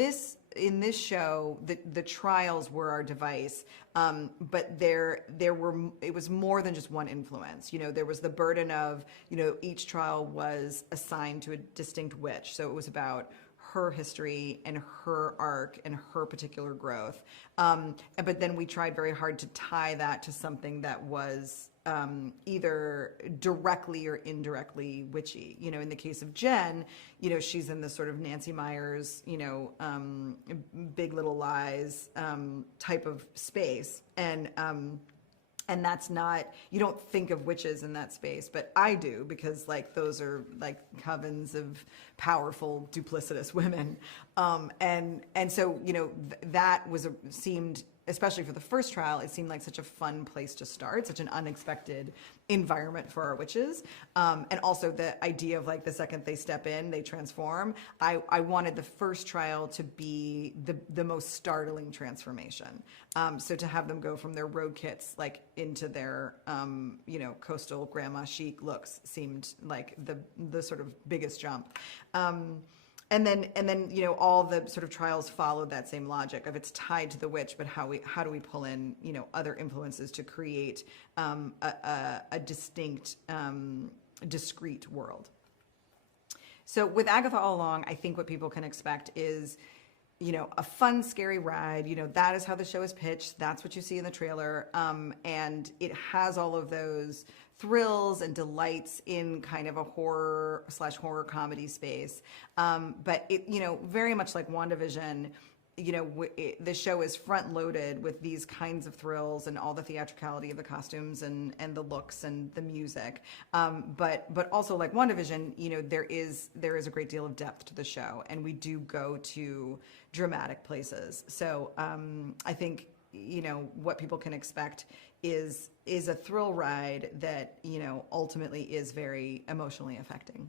in this show, the trials were our device, but it was more than just one influence. You know, there was the burden of, you know, each trial was assigned to a distinct witch, so it was about her history and her arc and her particular growth. But then we tried very hard to tie that to something that was either directly or indirectly witchy. You know, in the case of Jen, you know, she's in this sort of Nancy Meyers, you know, Big Little Lies type of space. And that's not, you don't think of witches in that space, but I do, because like those are like covens of powerful, duplicitous women. And so, you know, that seemed, especially for the first trial, it seemed like such a fun place to start, such an unexpected environment for our witches. And also the idea of like the second they step in, they transform. I wanted the first trial to be the most startling transformation. So to have them go from their road kits like into their, you know, coastal grandma chic looks seemed like the sort of biggest jump. And then, you know, all the sort of trials followed that same logic of it's tied to the witch, but how do we pull in, you know, other influences to create a distinct, discrete world. So with Agatha All Along, I think what people can expect is, you know, a fun, scary ride. You know, that is how the show is pitched. That's what you see in the trailer. And it has all of those thrills and delights in kind of a horror comedy space. But it, you know, very much like WandaVision, you know, the show is front loaded with these kinds of thrills and all the theatricality of the costumes and the looks and the music. But also like WandaVision, you know, there is a great deal of depth to the show, and we do go to dramatic places. So I think, you know, what people can expect is a thrill ride that, you know, ultimately is very emotionally affecting.